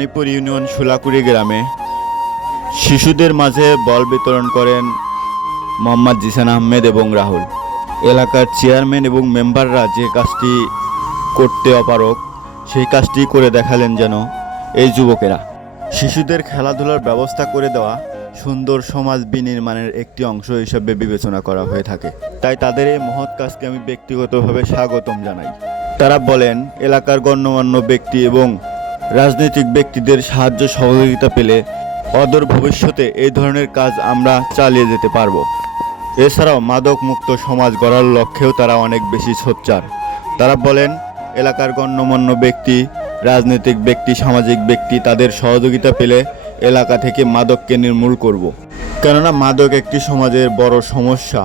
Bhabanipur union শুলাকুড়ি গ্রামে শিশুদের মাঝে বল বিতরণ করেন মোহাম্মদ জিসান আহমেদ এবং রাহুল। এলাকার চেয়ারম্যান এবং মেম্বাররা যে কাজটি করতে অপারগ সেই কাজটি করে দেখালেন যেন এই যুবকেরা। শিশুদের খেলাধুলার ব্যবস্থা করে দেওয়া সুন্দর সমাজ বিনির্মাণের একটি অংশ হিসেবে বিবেচনা করা হয়ে থাকে। তাই তাদের এই মহৎ কাজকে আমি ব্যক্তিগতভাবে স্বাগতম জানাই। তারা বলেন, এলাকার গণ্যমান্য ব্যক্তি এবং রাজনৈতিক ব্যক্তিদের সাহায্য সহযোগিতা পেলে অদূর ভবিষ্যতে এই ধরনের কাজ আমরা চালিয়ে যেতে পারব। এছাড়াও মাদক মুক্ত সমাজ গড়ার লক্ষ্যেও তারা অনেক বেশি সোচ্চার। তারা বলেন, এলাকার গণ্যমান্য ব্যক্তি, রাজনৈতিক ব্যক্তি, সামাজিক ব্যক্তি তাদের সহযোগিতা পেলে এলাকা থেকে মাদককে নির্মূল করব। কেননা মাদক একটি সমাজের বড় সমস্যা।